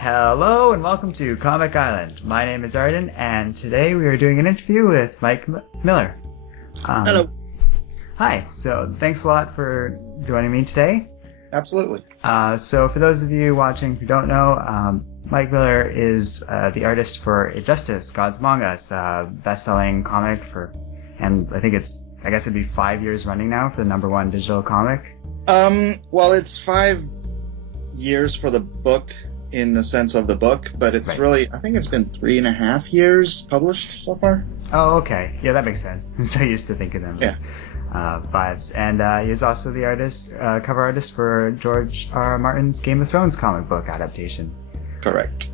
Hello and welcome to Comic Island. My name is Arden, and today we are doing an interview with Mike Miller. Hello. Hi. So thanks a lot for joining me today. Absolutely. So for those of you watching who don't know, Mike Miller is the artist for Injustice: Gods Among Us, best-selling comic and I guess it'd be 5 years running now for the #1 digital comic. Well, it's 5 years for the book in the sense of the book, but it's really, I think it's been 3.5 years published so far. Oh, okay. Yeah, that makes sense. I'm so used to thinking of them as fives. And he is also the cover artist for George R. R. Martin's Game of Thrones comic book adaptation. Correct.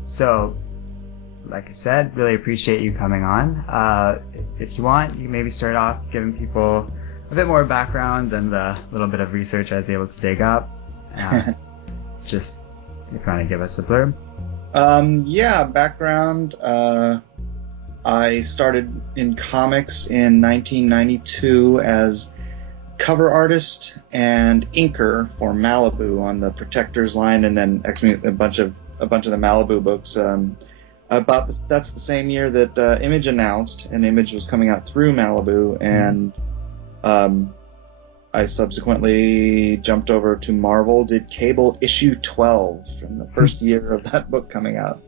So, like I said, really appreciate you coming on. If you want, you can maybe start off giving people a bit more background than the little bit of research I was able to dig up. Just kind of give us a blurb. Background. I started in comics in 1992 as cover artist and inker for Malibu on the Protectors line, and then a bunch of the Malibu books. That's the same year that Image announced, and Image was coming out through Malibu, and I subsequently jumped over to Marvel, did Cable issue 12 from the first year of that book coming out.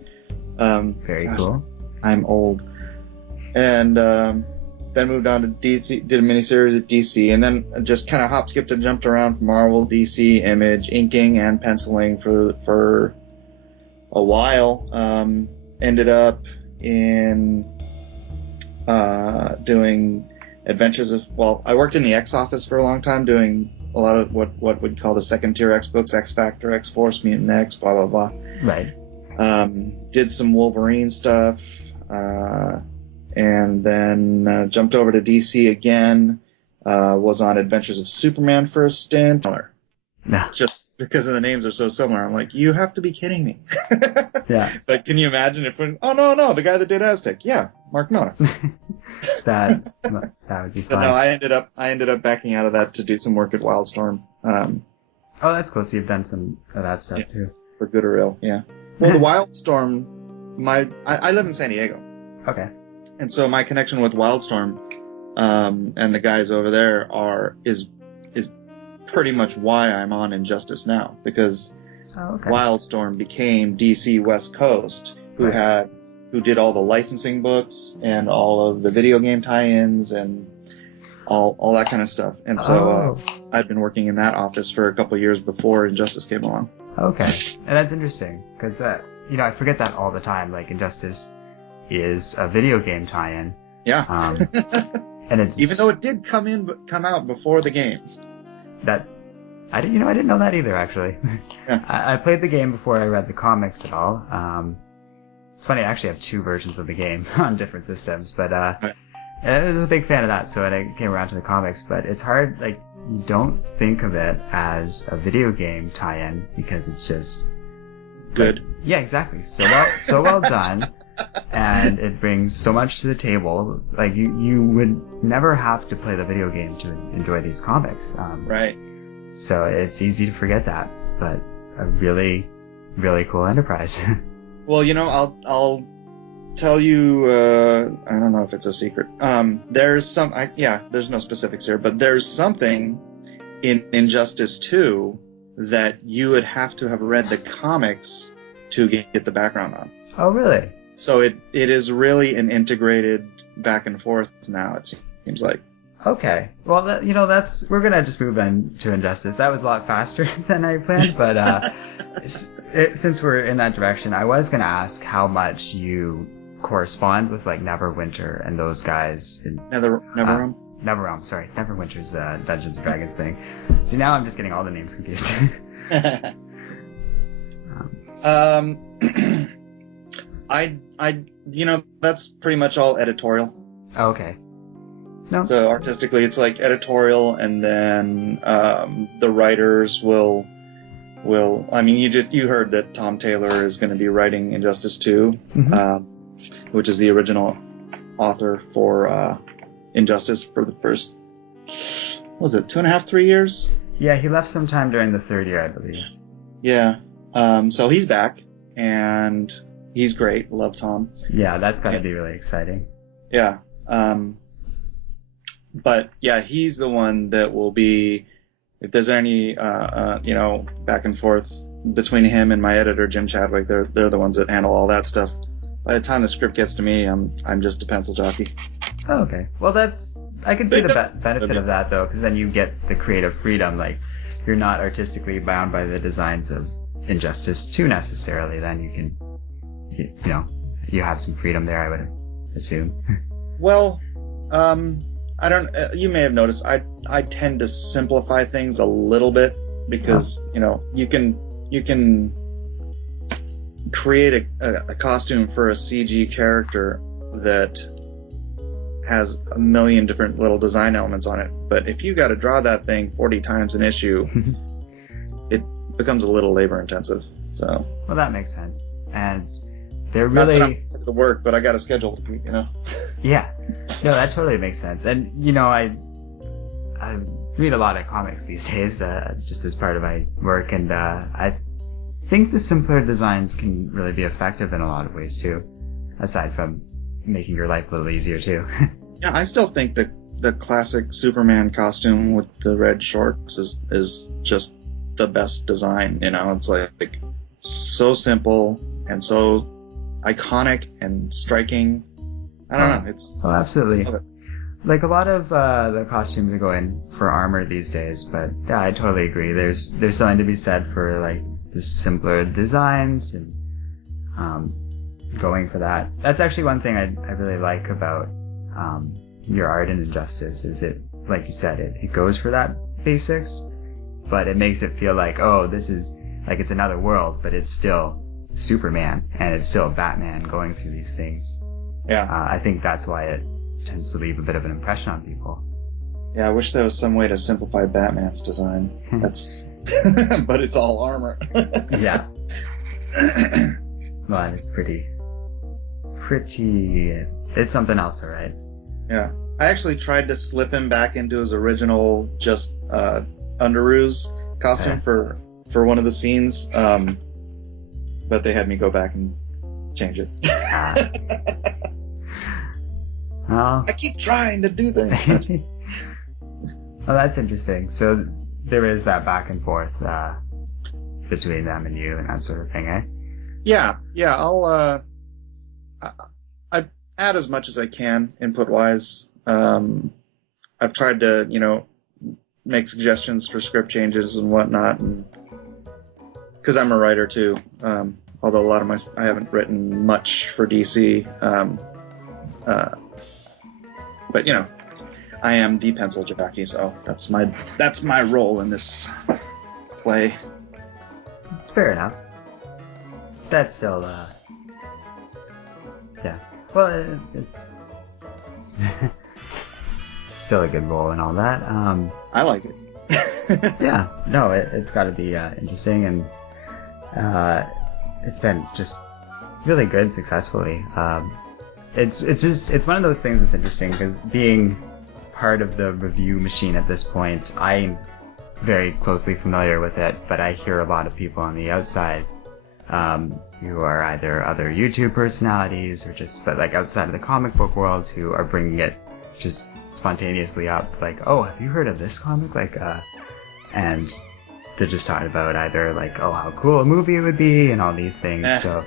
Very cool. I'm old. And then moved on to DC, did a miniseries at DC, and then just kind of hop, skipped, and jumped around from Marvel, DC, Image, inking and penciling for a while. Ended up in doing Adventures of, I worked in the X office for a long time doing a lot of what we'd call the second tier X books, X Factor, X Force, Mutant X, blah, blah, blah. Right. Did some Wolverine stuff, and then jumped over to DC again, was on Adventures of Superman for a stint. No. Just because the names are so similar. I'm like, you have to be kidding me. Yeah. But can you imagine if, no, the guy that did Aztec. Yeah, Mark Miller. that would be fun. But no, I ended up backing out of that to do some work at Wildstorm. Oh, that's cool. So you've done some of that stuff too. For good or ill, yeah. Well, the Wildstorm, I live in San Diego. Okay. And so my connection with Wildstorm, and the guys over there is pretty much why I'm on Injustice now, because Wildstorm became DC West Coast, who did all the licensing books and all of the video game tie-ins and all that kind of stuff. And so I'd been working in that office for a couple of years before Injustice came along. Okay. And that's interesting, because I forget that all the time. Like, Injustice is a video game tie-in. Yeah. And it's, even though it did come out before the game. That I didn't know that either, actually. Yeah. I played the game before I read the comics at all. It's funny, I actually have 2 versions of the game on different systems, but I was a big fan of that, so I came around to the comics. But it's hard, like, you don't think of it as a video game tie-in because it's just good. Like, yeah, exactly. So well done, and it brings so much to the table. Like, you would never have to play the video game to enjoy these comics. Right. So it's easy to forget that, but a really, really cool enterprise. Well, I'll tell you, I don't know if it's a secret. There's there's no specifics here, but there's something in Injustice 2 that you would have to have read the comics to get the background on. Oh, really? So it is really an integrated back and forth now, it seems like. Okay. Well, we're gonna just move on to Injustice. That was a lot faster than I planned, but since we're in that direction, I was gonna ask how much you correspond with, like, Neverwinter and those guys. Neverrealm? Neverrealm, sorry. Neverwinter's Dungeons and Dragons thing. See, now I'm just getting all the names confused. That's pretty much all editorial. Oh, okay. No. So artistically, it's like editorial, and then the writers will. I mean, you heard that Tom Taylor is going to be writing Injustice 2, which is the original author for Injustice for the first, what was it, 2.5, 3 years? Yeah, he left sometime during the 3rd year, I believe. Yeah. So he's back, and he's great. Love Tom. Yeah, that's got to be really exciting. Yeah. But yeah, he's the one that will be, if there's any, back and forth between him and my editor, Jim Chadwick, they're the ones that handle all that stuff. By the time the script gets to me, I'm just a pencil jockey. Oh, okay. Well, I can see the benefit of that, though, because then you get the creative freedom. Like, you're not artistically bound by the designs of Injustice 2 necessarily. Then you can, you have some freedom there, I would assume. Well, I don't. You may have noticed I tend to simplify things a little bit because you can create a costume for a CG character that has a million different little design elements on it, but if you got to draw that thing 40 times an issue, it becomes a little labor intensive. So. Well, that makes sense, and they're really not the work, but I got a schedule to keep, Yeah, no, that totally makes sense, and I read a lot of comics these days, just as part of my work, and I think the simpler designs can really be effective in a lot of ways too, aside from making your life a little easier too. Yeah, I still think that the classic Superman costume with the red shorts is just the best design. It's like so simple and so iconic and striking. I don't know. It's absolutely. Like a lot of the costumes are going for armor these days, but yeah, I totally agree. There's something to be said for like the simpler designs and going for that. That's actually one thing I really like about your art in Injustice is it, like you said, it goes for that basics, but it makes it feel like, oh, this is like it's another world, but it's still Superman and it's still Batman going through these things. Yeah. I think that's why it tends to leave a bit of an impression on people. Yeah, I wish there was some way to simplify Batman's design. That's, but it's all armor. Yeah. Well, it's pretty, it's something else, all right? Yeah. I actually tried to slip him back into his original just underoos costume for one of the scenes, but they had me go back and change it. Well, I keep trying to do things. Well, that's interesting. So there is that back and forth between them and you and that sort of thing, eh? Yeah. I'll I add as much as I can input wise. I've tried to make suggestions for script changes and whatnot, and because I'm a writer too. Although a lot of I haven't written much for DC. But I am the pencil jockey, so that's my role in this play. It's fair enough. That's still yeah. Well, it's still a good role and all that. I like it. Yeah. No, it's got to be interesting, and it's been just really good successfully. It's one of those things that's interesting because being part of the review machine at this point, I'm very closely familiar with it, but I hear a lot of people on the outside who are either other YouTube personalities or but like outside of the comic book world who are bringing it just spontaneously up, like, oh, have you heard of this comic? Like, and they're just talking about either like, oh, how cool a movie it would be and all these things. So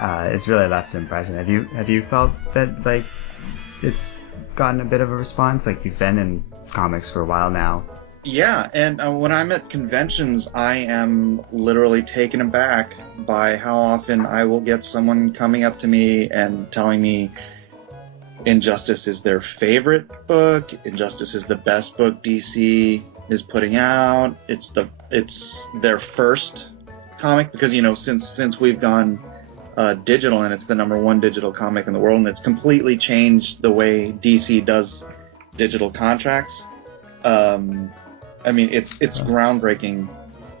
it's really left an impression. Have you felt that like it's gotten a bit of a response? Like you've been in comics for a while now. Yeah, and when I'm at conventions, I am literally taken aback by how often I will get someone coming up to me and telling me Injustice is their favorite book, Injustice is the best book DC is putting out, it's their first comic, because since we've gone digital, and it's the #1 digital comic in the world, and it's completely changed the way DC does digital contracts. I mean, it's groundbreaking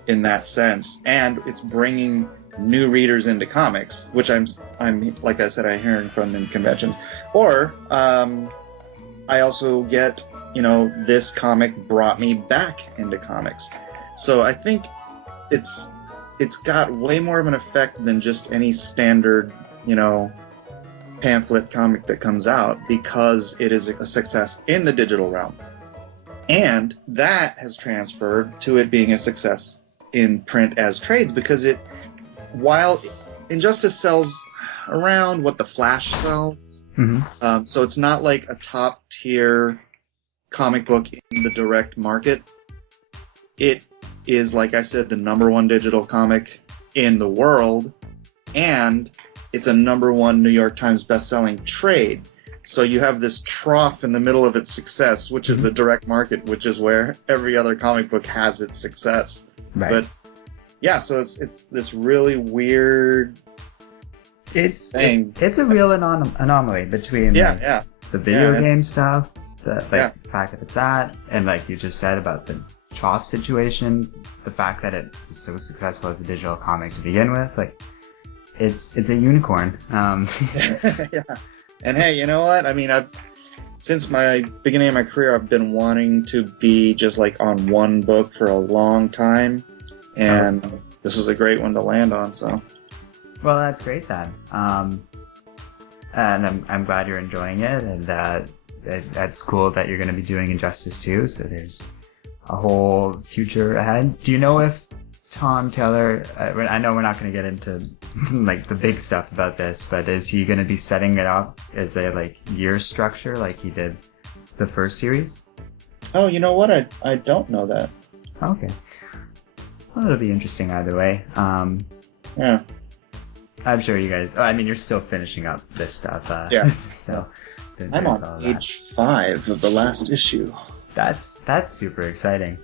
in that sense, and it's bringing new readers into comics, which I'm like I said, I hear from in conventions, or I also get this comic brought me back into comics. So I think it's it's got way more of an effect than just any standard, pamphlet comic that comes out, because it is a success in the digital realm. And that has transferred to it being a success in print as trades, because while Injustice sells around what the Flash sells, so it's not like a top tier comic book in the direct market. It is, like I said, the #1 digital comic in the world, and it's a #1 New York Times best-selling trade. So you have this trough in the middle of its success, which is the direct market, which is where every other comic book has its success. Right. But yeah, so it's this really weird thing. It's a real anomaly between the video game stuff, the fact that it's that, and like you just said about the trough situation, the fact that it is so successful as a digital comic to begin with, like it's a unicorn. Yeah. And hey, you know what? I mean, since my beginning of my career, I've been wanting to be just like on one book for a long time, and this is a great one to land on. So, well, that's great then. And I'm glad you're enjoying it, and that's cool that you're going to be doing Injustice 2. So there's a whole future ahead. Do you know if Tom Taylor, I know we're not going to get into like the big stuff about this, but is he going to be setting it up as a like year structure like he did the first series? Oh, you know what? I don't know that. Okay. Well, it'll be interesting either way. Yeah. I'm sure you guys. I mean, you're still finishing up this stuff. Yeah. So I'm on page 5 of the last issue. That's super exciting.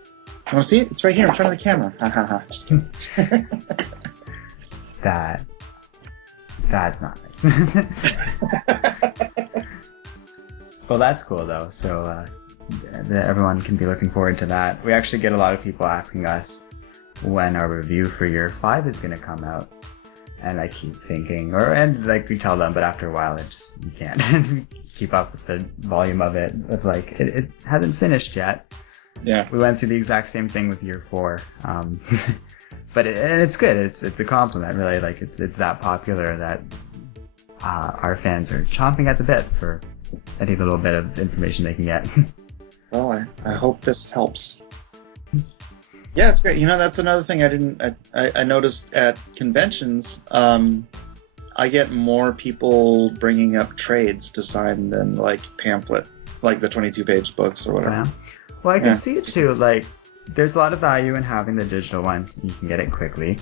You want to see it? It's right here in front of the camera. Ha ha ha. Just kidding. That's not nice. Well, that's cool though. So everyone can be looking forward to that. We actually get a lot of people asking us when our review for year 5 is going to come out, and I keep thinking, and like we tell them, but after a while, you can't keep up with the volume of it. Of like it hasn't finished yet. Yeah, we went through the exact same thing with year 4, but it's good. It's a compliment, really. Like it's that popular that our fans are chomping at the bit for any little bit of information they can get. Well, I hope this helps. Yeah, it's great. That's another thing I noticed at conventions. I get more people bringing up trades to sign than like pamphlet, like the 22-page books or whatever. Yeah. Well, I can see it too. Like, there's a lot of value in having the digital ones. You can get it quickly.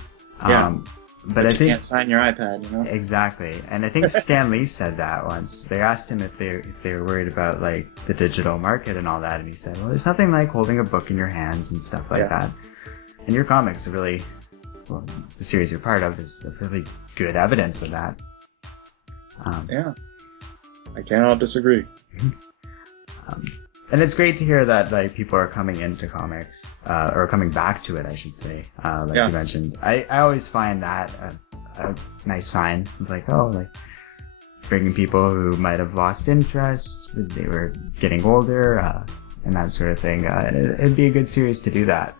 But I think you can't sign your iPad, Exactly. And I think Stan Lee said that once. They asked him if they were worried about like the digital market and all that, and he said, "Well, there's nothing like holding a book in your hands and stuff like that." And your comics are really, well, the series you're part of is really good evidence of that. Yeah, I cannot disagree. And it's great to hear that like people are coming into comics, or coming back to it, I should say. Like you mentioned, I always find that a nice sign of like, bringing people who might have lost interest, they were getting older, and that sort of thing. It'd be a good series to do that.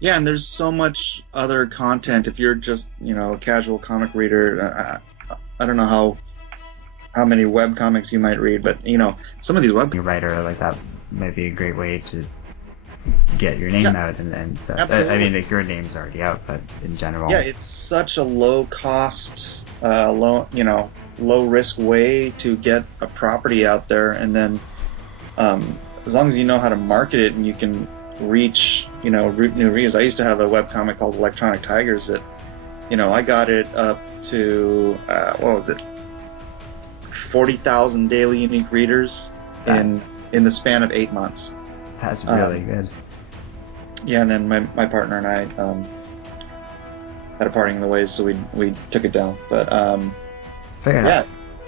Yeah, and there's so much other content. If you're just, a casual comic reader, I don't know how many webcomics you might read, but some of these web writer like that might be a great way to get your name out and stuff. Absolutely. I mean, like, your name's already out, but in general, it's such a low cost, low risk way to get a property out there, and then as long as you know how to market it and you can reach new readers. I used to have a webcomic called Electronic Tigers that I got it up to 40,000 daily unique readers in the span of 8 months. That's really good. Yeah, and then my partner and I had a parting in the ways, so we took it down. But it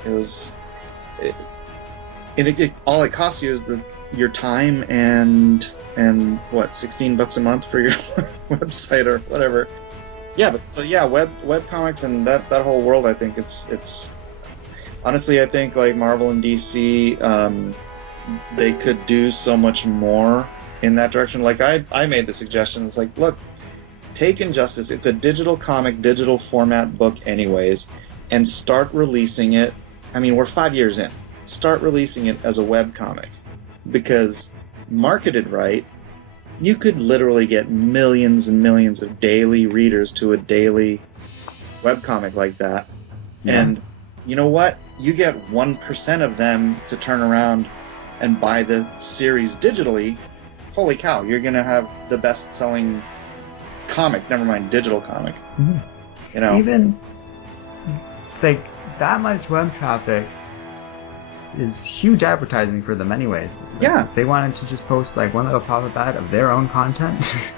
was all it costs you is your time and what, $16 a month for your website or whatever. Yeah, but so webcomics and that whole world, I think it's honestly, I think like Marvel and DC, they could do so much more in that direction. Like I made the suggestion, it's like, look, take Injustice, it's a digital comic, digital format book anyways, and start releasing it. I mean, we're 5 years in. Start releasing it as a webcomic. Because marketed right, you could literally get millions and millions of daily readers to a daily webcomic like that. Yeah. And you know what? You get 1% of them to turn around and buy the series digitally. Holy cow, you're going to have the best-selling comic, never mind digital comic. Mm-hmm. You know? Even, like, that much web traffic is huge advertising for them anyways. Yeah. If they wanted to just post, like, one little pop-up ad of their own content,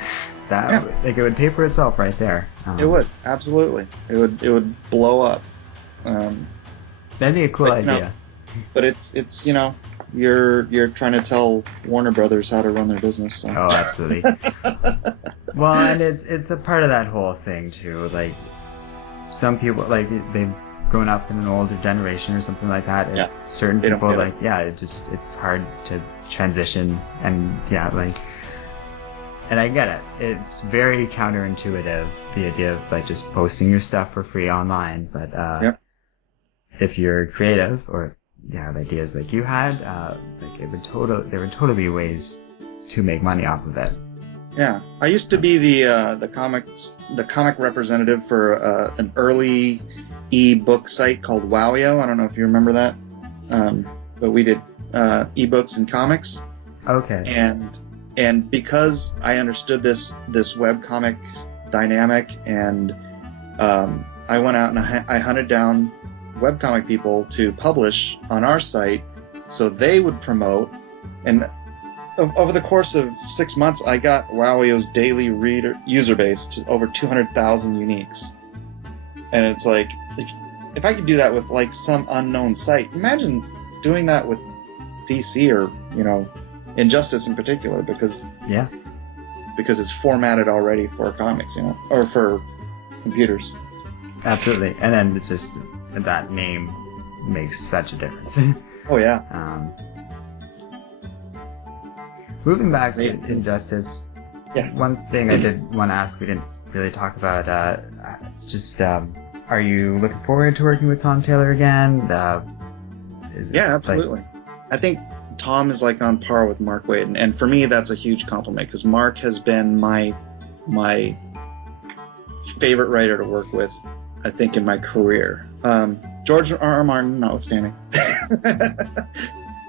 like, it would pay for itself right there. It would, absolutely. It would blow up. That'd be a cool idea. But it's you know, you're trying to tell Warner Brothers how to run their business. So. Oh, absolutely. Well, and it's a part of that whole thing too. Like, some people, like, they've grown up in an older generation or something like that. Yeah. Certain people, like, it's hard to transition, and and I get it. It's very counterintuitive, the idea of, like, just posting your stuff for free online. But if you're creative or you have ideas like you had, like, there would totally be ways to make money off of it. Yeah, I used to be the comic representative for an early e-book site called Wowio. I don't know if you remember that, but we did e-books and comics. Okay. And because I understood this webcomic dynamic, and I went out and I hunted down webcomic people to publish on our site so they would promote. And over the course of 6 months, I got Wowio's daily user base to over 200,000 uniques. And it's like, if I could do that with, like, some unknown site, imagine doing that with DC or, you know, Injustice in particular, because it's formatted already for comics, you know, or for computers. Absolutely. And then it's just that name makes such a difference. Oh yeah. Moving back to Injustice, one thing I did want to ask, we didn't really talk about, are you looking forward to working with Tom Taylor again? Absolutely. I think Tom is, like, on par with Mark Waid, and for me that's a huge compliment, because Mark has been my favorite writer to work with, I think, in my career. George R. Martin notwithstanding.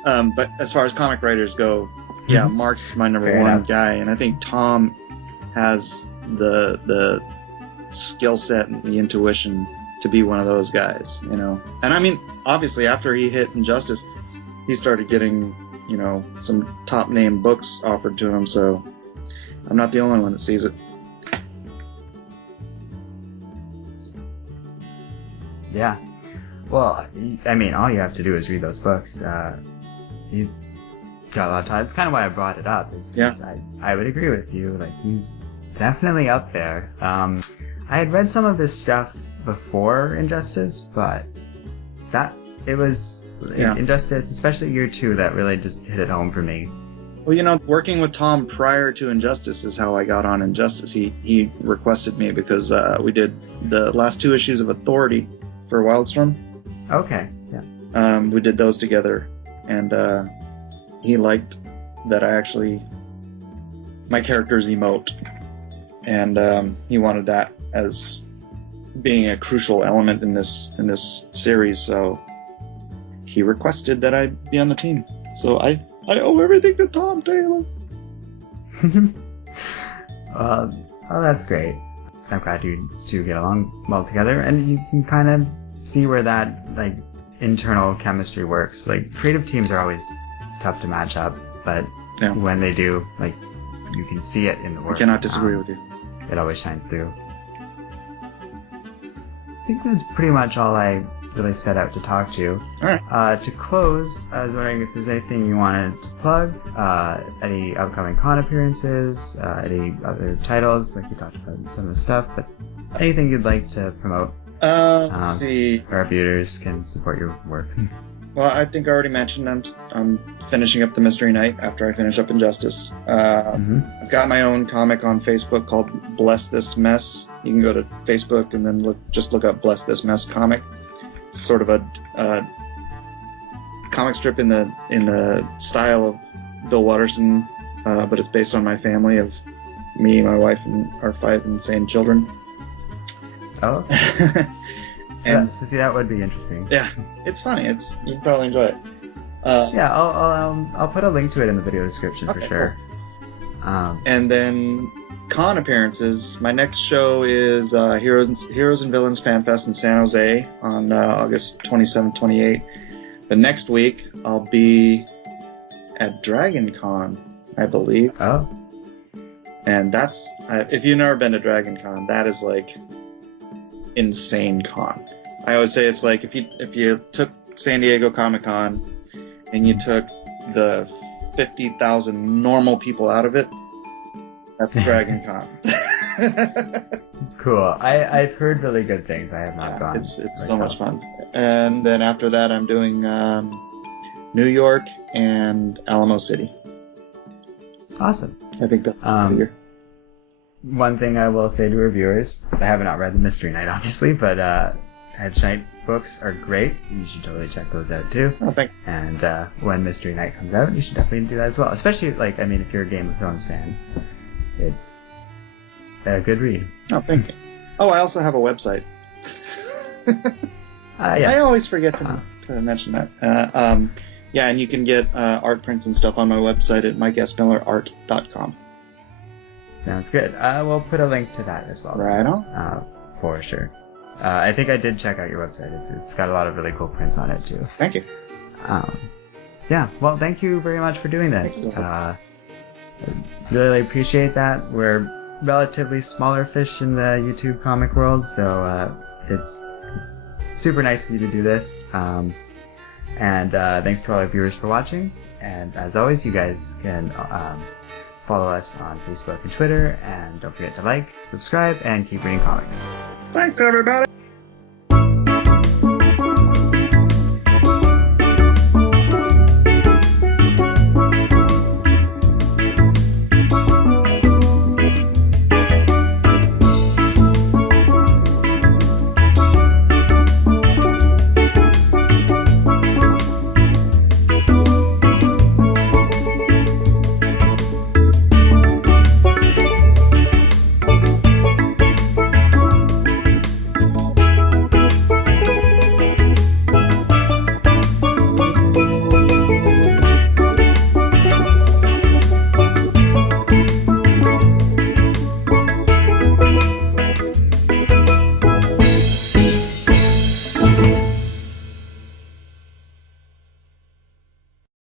But as far as comic writers go, Mark's my number one guy, and I think Tom has the skill set and the intuition to be one of those guys, you know. And I mean, obviously, after he hit Injustice, he started getting, you know, some top name books offered to him, so I'm not the only one that sees it. Yeah. Well, I mean, all you have to do is read those books. He's got a lot of time. That's kind of why I brought it up. I would agree with you. Like, he's definitely up there. I had read some of his stuff before Injustice, but it was Injustice, especially year 2, that really just hit it home for me. Well, you know, working with Tom prior to Injustice is how I got on Injustice. He requested me because we did the last 2 issues of Authority for Wildstorm. Okay, yeah. We did those together, and he liked that my characters emote, and he wanted that as being a crucial element in this series, so he requested that I be on the team. So I owe everything to Tom Taylor. Oh, that's great. I'm glad you two get along well together, and you can kind of see where that, like, internal chemistry works. Like, creative teams are always tough to match up, but when they do, like, you can see it in the work. I cannot disagree with you. It always shines through. I think that's pretty much all I really set out to talk to you. Alright. To close, I was wondering if there's anything you wanted to plug, any upcoming con appearances, any other titles, like we talked about some of the stuff, but anything you'd like to promote. Let's see. Our viewers can support your work. Well, I think I already mentioned I'm finishing up the Mystery Knight after I finish up Injustice. I've got my own comic on Facebook called Bless This Mess. You can go to Facebook and then look up Bless This Mess comic. It's sort of a comic strip in the style of Bill Watterson, but it's based on my family of me, my wife, and our 5 insane children. Oh. So that would be interesting. Yeah, it's funny. You'd probably enjoy it. Yeah, I'll put a link to it in the video description for sure. Cool. And then con appearances. My next show is Heroes and Villains Fan Fest in San Jose on August 27th, 28th. The next week I'll be at Dragon Con, I believe. Oh. And that's if you've never been to Dragon Con, that is like insane con. I always say it's like if you took San Diego Comic-Con and you took the 50,000 normal people out of it, that's Dragon Con. Cool. I've heard really good things. I have not gone. It's so much fun. And then after that, I'm doing New York and Alamo City. Awesome. I think that's the year. One thing I will say to reviewers, I have not read The Mystery Knight, obviously, but Hedge Knight books are great. You should totally check those out, too. Oh, thank you. And when Mystery Knight comes out, you should definitely do that as well. Especially, if you're a Game of Thrones fan, it's a good read. Oh, thank you. Oh, I also have a website. Yes. I always forget to mention that. Yeah, and you can get art prints and stuff on my website at mikesmillerart.com. Sounds good. We'll put a link to that as well. Right on. For sure. I think I did check out your website. It's got a lot of really cool prints on it too. Thank you. Yeah. Well, thank you very much for doing this. Really appreciate that. We're relatively smaller fish in the YouTube comic world, so it's super nice of you to do this. And thanks to all our viewers for watching. And as always, you guys can follow us on Facebook and Twitter, and don't forget to like, subscribe, and keep reading comics. Thanks, everybody!